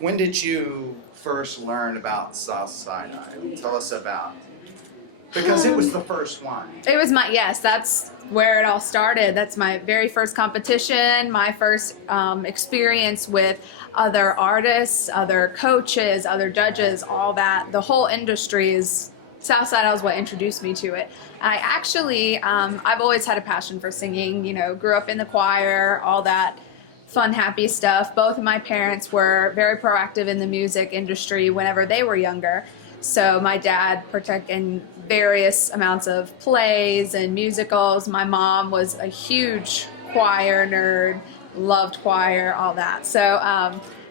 When did you first learn about Southside Idol? Tell us about it. Because it was the first one. It was yes, that's where it all started. That's my very first competition, my first experience with other artists, other coaches, other judges, all that. The whole industry is, Southside Idol is what introduced me to it. I actually, I've always had a passion for singing, you know, grew up in the choir, all that fun, happy stuff. Both of my parents were very proactive in the music industry whenever they were younger. So my dad partook in various amounts of plays and musicals. My mom was a huge choir nerd, loved choir, all that. So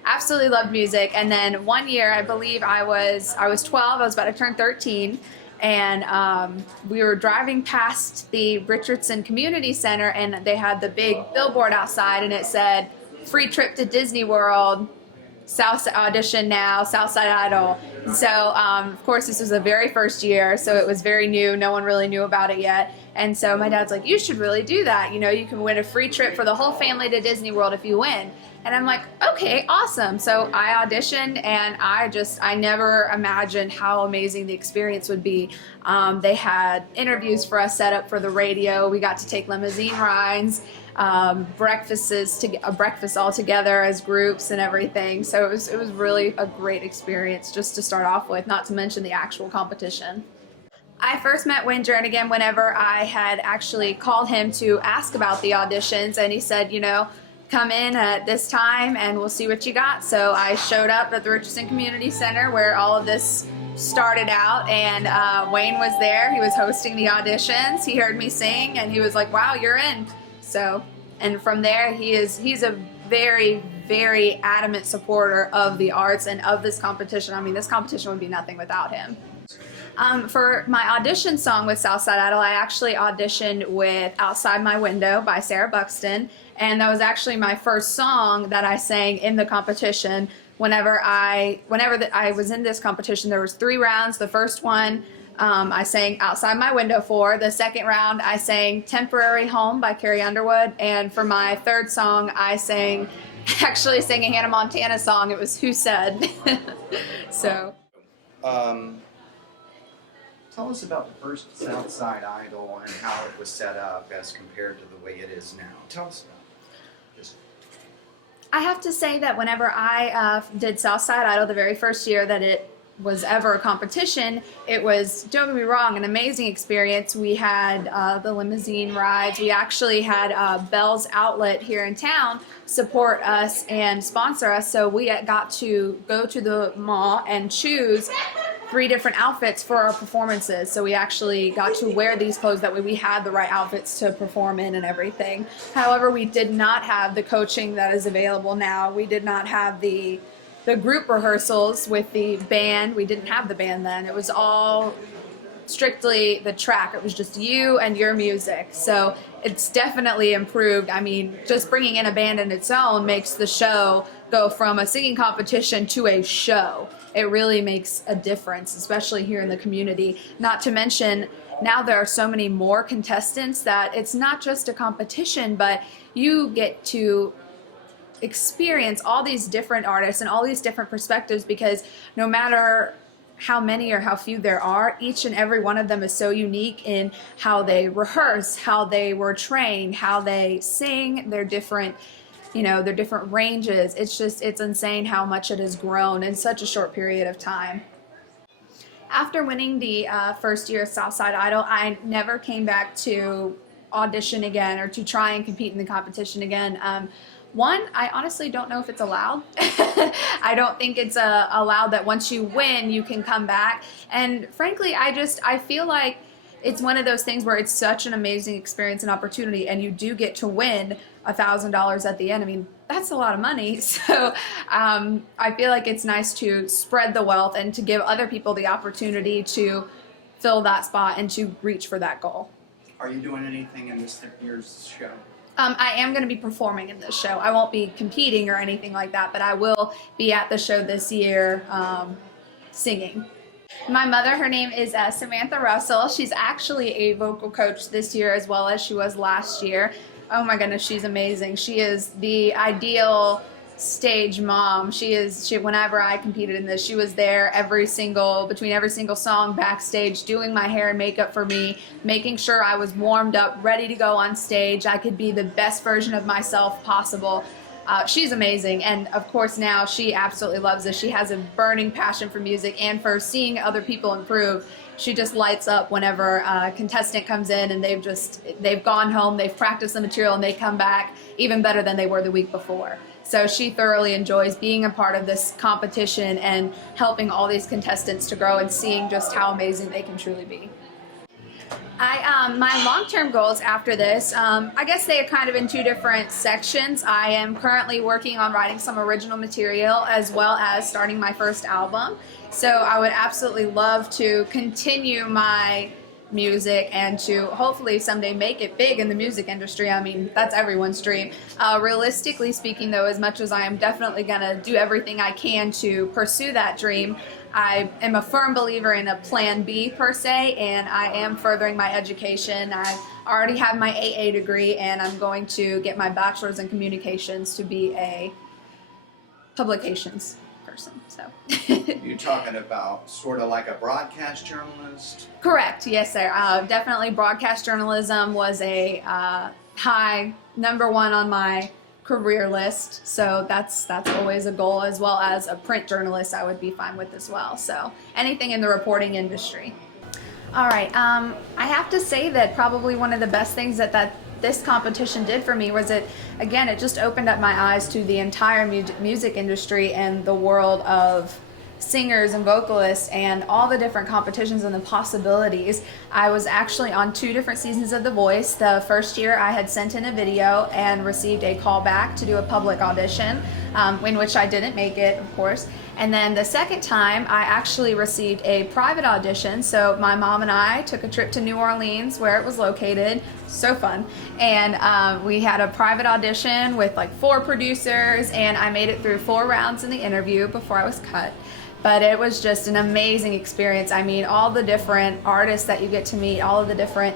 absolutely loved music. And then one year, I believe I was 12, I was about to turn 13, and we were driving past the Richardson Community Center, and they had the big billboard outside, and it said, "Free trip to Disney World, Southside audition now, Southside Idol." So of course this was the very first year, so it was very new. No one really knew about it yet. And so my dad's like, "You should really do that. You know, you can win a free trip for the whole family to Disney World if you win." And I'm like, okay, awesome. So I auditioned, and I never imagined how amazing the experience would be. They had interviews for us set up for the radio. We got to take limousine rides, breakfast all together as groups and everything. So it was really a great experience just to start off with, not to mention the actual competition. I first met Wayne Jernigan whenever I had actually called him to ask about the auditions, and he said, you know, come in at this time and we'll see what you got. So I showed up at the Richardson Community Center where all of this started out, and Wayne was there. He was hosting the auditions. He heard me sing and he was like, "Wow, you're in." So, and from there he's a very, very adamant supporter of the arts and of this competition. I mean, this competition would be nothing without him. For my audition song with Southside Idol, I actually auditioned with "Outside My Window" by Sarah Buxton, and that was actually my first song that I sang in the competition. Whenever I was in this competition, there was 3 rounds. The first one I sang "Outside My Window" for. The second round I sang "Temporary Home" by Carrie Underwood, and for my third song I actually sang a Hannah Montana song. It was "Who Said." So. Tell us about the first Southside Idol and how it was set up as compared to the way it is now. Tell us about it. I have to say that whenever I did Southside Idol the very first year that it was ever a competition, it was, don't get me wrong, an amazing experience. We had the limousine rides. We actually had Bell's Outlet here in town support us and sponsor us, so we got to go to the mall and choose 3 different outfits for our performances. So we actually got to wear these clothes, that way we had the right outfits to perform in and everything. However, we did not have the coaching that is available now. We did not have the group rehearsals with the band. We didn't have the band then. It was all strictly the track. It was just you and your music. So it's definitely improved. I mean, just bringing in a band in its own makes the show go from a singing competition to a show. It really makes a difference, especially here in the community. Not to mention, now there are so many more contestants that it's not just a competition, but you get to experience all these different artists and all these different perspectives, because no matter how many or how few there are, each and every one of them is so unique in how they rehearse, how they were trained, how they sing, their different, you know, their different ranges. It's insane how much it has grown in such a short period of time. After winning the first year of Southside Idol, I never came back to audition again or to try and compete in the competition again. One, I honestly don't know if it's allowed. I don't think it's allowed that once you win, you can come back. And frankly, I feel like it's one of those things where it's such an amazing experience and opportunity, and you do get to win $1,000 at the end. I mean, that's a lot of money. So I feel like it's nice to spread the wealth and to give other people the opportunity to fill that spot and to reach for that goal. Are you doing anything in this year's show? I am going to be performing in this show. I won't be competing or anything like that, but I will be at the show this year singing. My mother, her name is Samantha Russell. She's actually a vocal coach this year as well as she was last year. Oh my goodness, she's amazing. She is the ideal stage mom. She whenever I competed in this, she was there between every single song backstage, doing my hair and makeup for me, making sure I was warmed up, ready to go on stage. I could be the best version of myself possible. She's amazing, and of course now she absolutely loves this. She has a burning passion for music and for seeing other people improve. She just lights up whenever a contestant comes in and they've gone home, they've practiced the material, and they come back even better than they were the week before. So she thoroughly enjoys being a part of this competition and helping all these contestants to grow and seeing just how amazing they can truly be. My long-term goals after this, I guess they are kind of in two different sections. I am currently working on writing some original material as well as starting my first album. So I would absolutely love to continue my music and to hopefully someday make it big in the music industry. I mean, that's everyone's dream. Realistically speaking, though, as much as I am definitely going to do everything I can to pursue that dream, I am a firm believer in a plan B per se, and I am furthering my education. I already have my AA degree, and I'm going to get my bachelor's in communications to be a publications person. So You're talking about sort of like a broadcast journalist? Correct, yes sir. Definitely broadcast journalism was a high number one on my career list, so that's always a goal, as well as a print journalist I would be fine with as well. So anything in the reporting industry. All right, I have to say that probably one of the best things that this competition did for me was it just opened up my eyes to the entire music industry and the world of singers and vocalists and all the different competitions and the possibilities. I was actually on 2 different seasons of The Voice. The first year I had sent in a video and received a call back to do a public audition, in which I didn't make it, of course. And then the second time I actually received a private audition. So my mom and I took a trip to New Orleans where it was located. So fun. And we had a private audition with like 4 producers, and I made it through 4 rounds in the interview before I was cut. But it was just an amazing experience. I mean, all the different artists that you get to meet, all of the different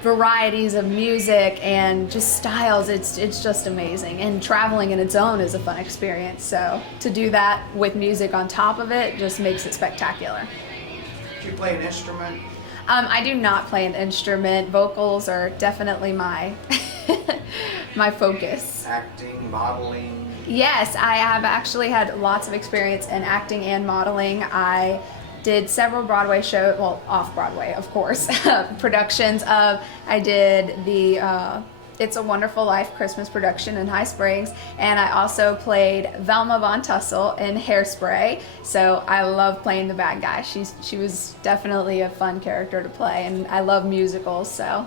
varieties of music and just styles, it's just amazing. And traveling in its own is a fun experience. So to do that with music on top of it just makes it spectacular. Do you play an instrument? I do not play an instrument. Vocals are definitely my my focus. Acting, modeling? Yes, I have actually had lots of experience in acting and modeling. I did several Broadway shows, well, off-Broadway, of course, productions of, I did the It's a Wonderful Life Christmas production in High Springs, and I also played Velma Von Tussle in Hairspray, so I love playing the bad guy. She was definitely a fun character to play, and I love musicals, so...